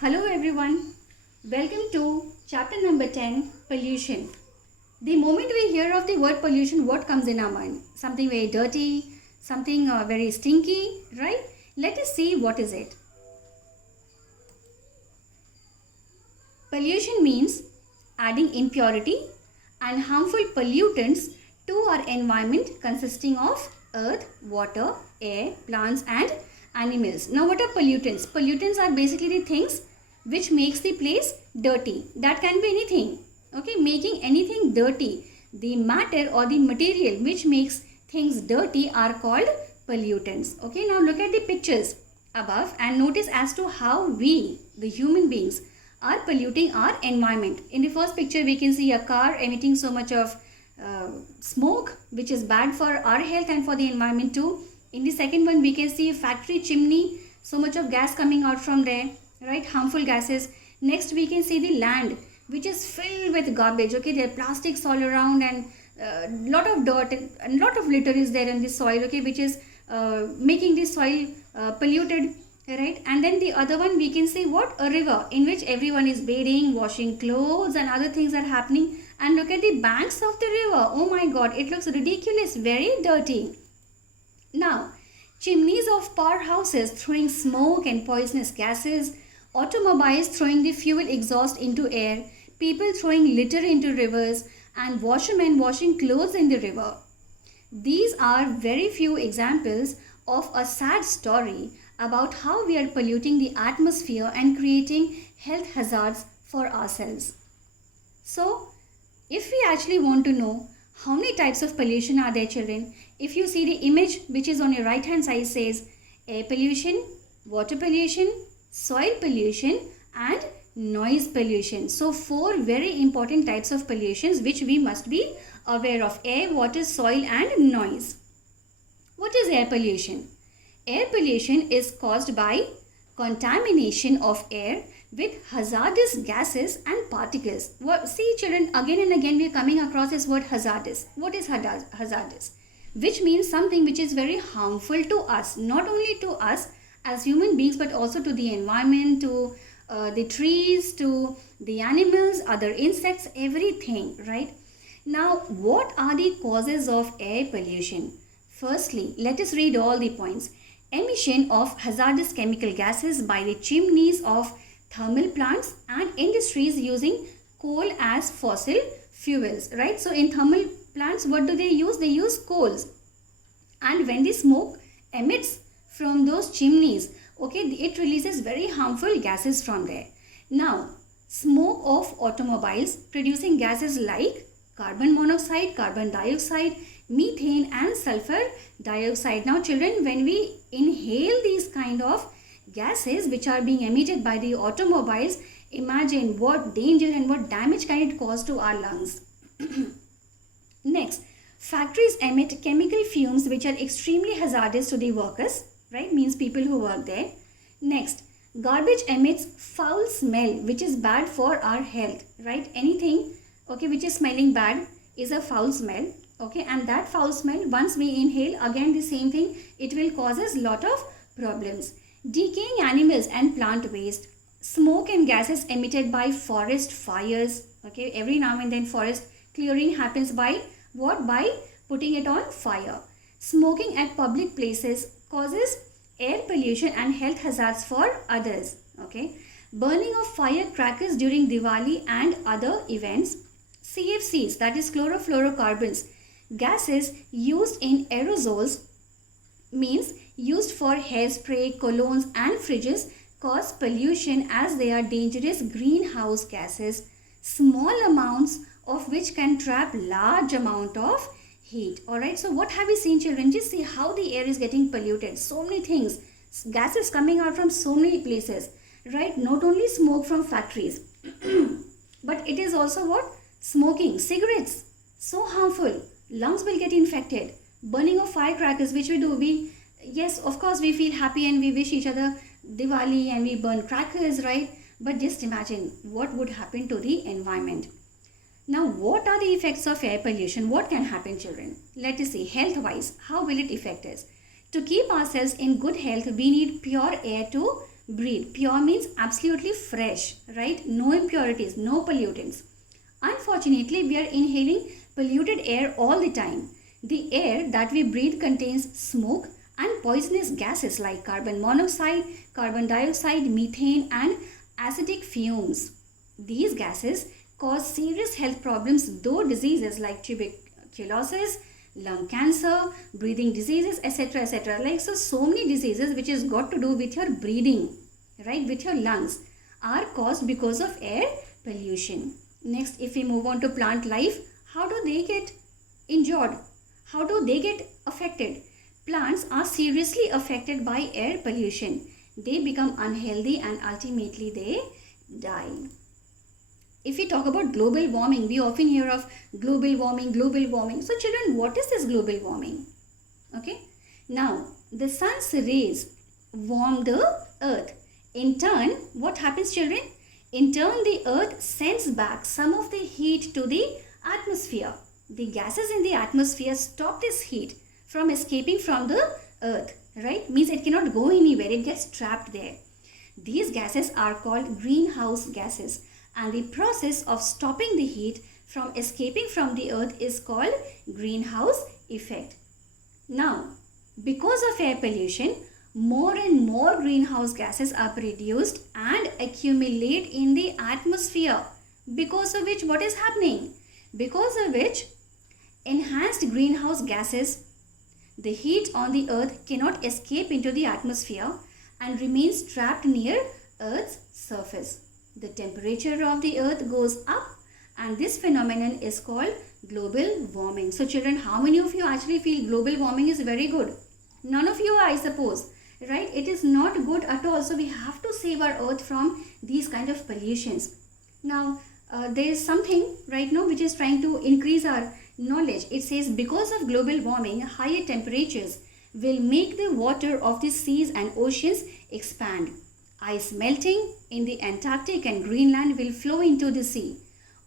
Hello everyone. Welcome to chapter number 10, pollution. The moment we hear of the word pollution, what comes in our mind? Something very dirty, something very stinky, right? Let us see what is it. Pollution means adding impurity and harmful pollutants to our environment consisting of earth, water, air, plants and animals. Now what are pollutants? Pollutants are basically the things which makes the place dirty. That can be anything. Okay, making anything dirty. The matter or the material which makes things dirty are called pollutants. Okay, now look at the pictures above and notice as to how we, the human beings, are polluting our environment. In the first picture, we can see a car emitting so much of smoke, which is bad for our health and for the environment too. In the second one, we can see a factory chimney, so much of gas coming out from there, right? Harmful gases. Next, we can see the land, which is filled with garbage. Okay, there are plastics all around and lot of dirt and lot of litter is there in the soil. Okay, which is making the soil polluted. Right, and then the other one we can see what? A river in which everyone is bathing, washing clothes and other things are happening. And look at the banks of the river. Oh my god, it looks ridiculous, very dirty. Now, chimneys of powerhouses throwing smoke and poisonous gases, automobiles throwing the fuel exhaust into air, people throwing litter into rivers, and washermen washing clothes in the river. These are very few examples of a sad story about how we are polluting the atmosphere and creating health hazards for ourselves. So, if we actually want to know how many types of pollution are there, children, if you see the image which is on your right hand side says air pollution, water pollution, soil pollution and noise pollution. So, four very important types of pollutions which we must be aware of: air, water, soil and noise. What is air pollution? Air pollution is caused by contamination of air with hazardous gases and particles. See children, again and again we are coming across this word hazardous. What is hazardous? Which means something which is very harmful to us. Not only to us as human beings but also to the environment, to the trees, to the animals, other insects, everything, right? Now what are the causes of air pollution? Firstly, let us read all the points. Emission of hazardous chemical gases by the chimneys of thermal plants and industries using coal as fossil fuels, right? So in thermal plants, what do they use? They use coals. And when the smoke emits from those chimneys, okay, it releases very harmful gases from there. Now, smoke of automobiles producing gases like carbon monoxide, carbon dioxide, methane and sulfur dioxide. Now children, when we inhale these kind of gases which are being emitted by the automobiles, imagine what danger and what damage can it cause to our lungs. Next, factories emit chemical fumes which are extremely hazardous to the workers, right? Means people who work there. Next, garbage emits foul smell which is bad for our health, right? Anything, okay, which is smelling bad is a foul smell. Okay, and that foul smell, once we inhale, again the same thing, it will cause us lot of problems. Decaying animals and plant waste, smoke and gases emitted by forest fires. Okay, every now and then forest clearing happens by what? By putting it on fire. Smoking at public places causes air pollution and health hazards for others. Okay, burning of firecrackers during Diwali and other events. CFCs, that is chlorofluorocarbons, gases used in aerosols, means used for hairspray, colognes and fridges, cause pollution as they are dangerous greenhouse gases, small amounts of which can trap large amount of heat. Alright, so what have we seen, children? Just see how the air is getting polluted. So many things, gases coming out from so many places, right? Not only smoke from factories but it is also what? Smoking, cigarettes, so harmful. Lungs will get infected. Burning of firecrackers, which we do, yes, of course we feel happy and we wish each other Diwali and we burn crackers, right? But just imagine what would happen to the environment. Now, what are the effects of air pollution? What can happen, children? Let us see, health wise, how will it affect us? To keep ourselves in good health, we need pure air to breathe. Pure means absolutely fresh, right? No impurities, no pollutants. Unfortunately, we are inhaling polluted air all the time. The air that we breathe contains smoke and poisonous gases like carbon monoxide, carbon dioxide, methane, and acidic fumes. These gases cause serious health problems, though diseases like tuberculosis, lung cancer, breathing diseases, etc., etc. Like so many diseases which has got to do with your breathing, right, with your lungs, are caused because of air pollution. Next, if we move on to plant life, how do they get injured? How do they get affected? Plants are seriously affected by air pollution. They become unhealthy and ultimately they die. If we talk about global warming, we often hear of global warming, global warming. So children, what is this global warming? Okay. Now, the sun's rays warm the earth. In turn, what happens, children? In turn, the earth sends back some of the heat to the atmosphere. The gases in the atmosphere stop this heat from escaping from the earth, right? Means it cannot go anywhere. It gets trapped there. These gases are called greenhouse gases. And the process of stopping the heat from escaping from the earth is called greenhouse effect. Now, because of air pollution, more and more greenhouse gases are produced and accumulate in the atmosphere. Because of which, what is happening? Because of which, enhanced greenhouse gases, the heat on the earth cannot escape into the atmosphere and remains trapped near Earth's surface. The temperature of the earth goes up, and this phenomenon is called global warming. So children, how many of you actually feel global warming is very good? None of you, I suppose, right? It is not good at all. So we have to save our earth from these kind of pollutions. Now, there is something right now which is trying to increase our knowledge. It says because of global warming, higher temperatures will make the water of the seas and oceans expand. Ice melting in the Antarctic and Greenland will flow into the sea.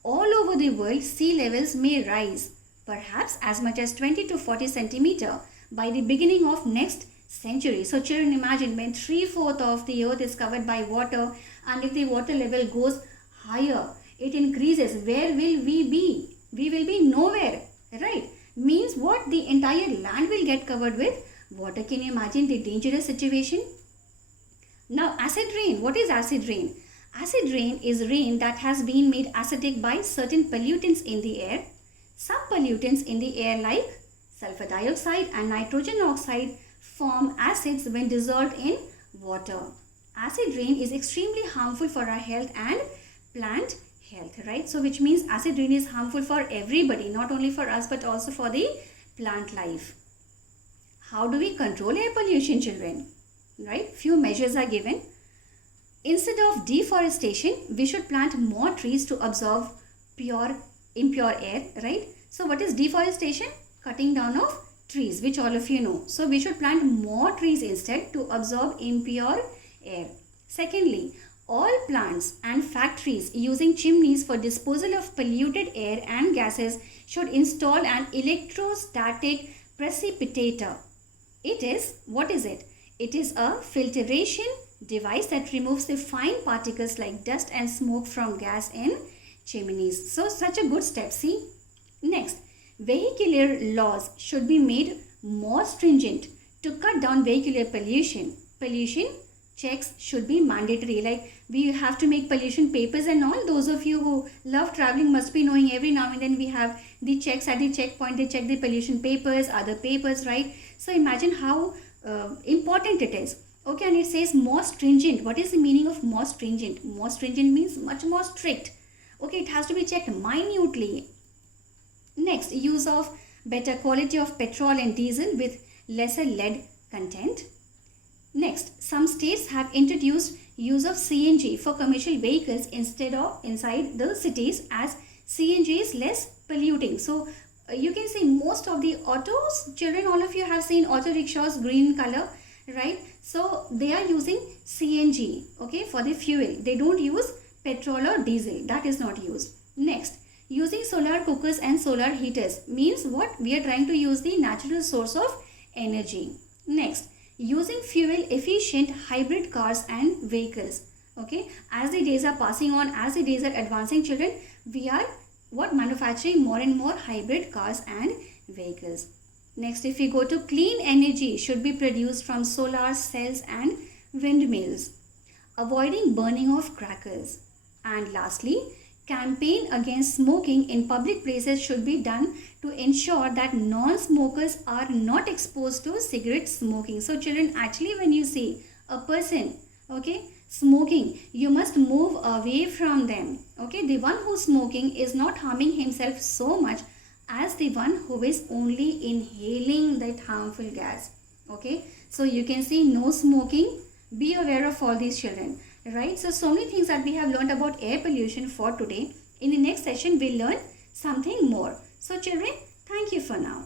All over the world, sea levels may rise, perhaps as much as 20 to 40 centimeter by the beginning of next century. So children, imagine when 3/4 of the earth is covered by water, and if the water level goes higher, it increases. Where will we be? We will be nowhere, right? Means what? The entire land will get covered with water. Can you imagine the dangerous situation? Now, acid rain. What is acid rain? Acid rain is rain that has been made acidic by certain pollutants in the air. Some pollutants in the air like sulfur dioxide and nitrogen oxide form acids when dissolved in water. Acid rain is extremely harmful for our health and plant health, right? So which means acid rain is harmful for everybody, not only for us but also for the plant life. How do we control air pollution, children? Right? Few measures are given. Instead of deforestation, we should plant more trees to absorb impure air, right? So what is deforestation? Cutting down of trees, which all of you know. So we should plant more trees instead to absorb impure air. Secondly, all plants and factories using chimneys for disposal of polluted air and gases should install an electrostatic precipitator. It is, what is it? It is a filtration device that removes the fine particles like dust and smoke from gas in chimneys. So such a good step. See. Next, vehicular laws should be made more stringent to cut down vehicular pollution. Pollution checks should be mandatory. Like we have to make pollution papers and all. Those of you who love traveling must be knowing every now and then we have the checks at the checkpoint. They check the pollution papers, other papers, right? So imagine how important it is. Okay, and it says more stringent. What is the meaning of more stringent? More stringent means much more strict. Okay, it has to be checked minutely. Next, use of better quality of petrol and diesel with lesser lead content. Next, some states have introduced use of CNG for commercial vehicles instead of inside the cities, as CNG is less polluting. So you can see most of the autos, children, all of you have seen auto rickshaws, green color, right? So they are using CNG, okay, for the fuel. They don't use petrol or diesel. That is not used. Next, using solar cookers and solar heaters means what? We are trying to use the natural source of energy. Next, using fuel efficient hybrid cars and vehicles. Okay, as the days are passing on, as the days are advancing, children, we are manufacturing more and more hybrid cars and vehicles. Next, if we go to clean energy should be produced from solar cells and windmills, avoiding burning of crackers. And lastly, campaign against smoking in public places should be done to ensure that non-smokers are not exposed to cigarette smoking. So children, actually when you see a person, okay, smoking, you must move away from them. Okay, the one who's smoking is not harming himself so much as the one who is only inhaling that harmful gas. Okay, so you can see no smoking. Be aware of all these, children, right? So many things that we have learned about air pollution for today. In the next session we'll learn something more. So children, thank you for now.